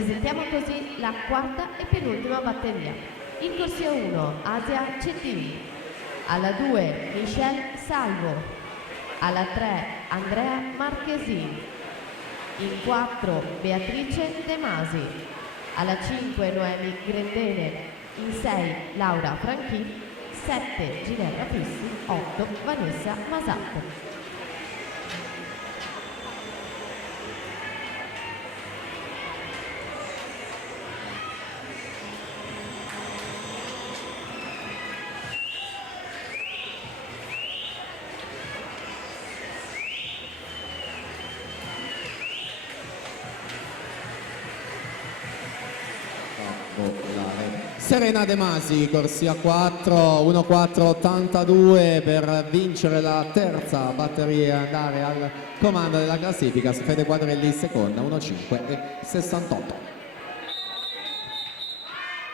Presentiamo così la quarta e penultima batteria. In corsia 1 Asia Cettini, alla 2 Michelle Salvo, alla 3 Andrea Marchesini, in 4 Beatrice De Masi, alla 5 Noemi Grendene, in 6 Laura Franchini, 7 Ginevra Fissi, 8 Vanessa Masatto. Serena De Masi, corsia 4, 1.482 per vincere la terza batteria e andare al comando della classifica. Fede Quadrelli seconda, 1.5 e 68.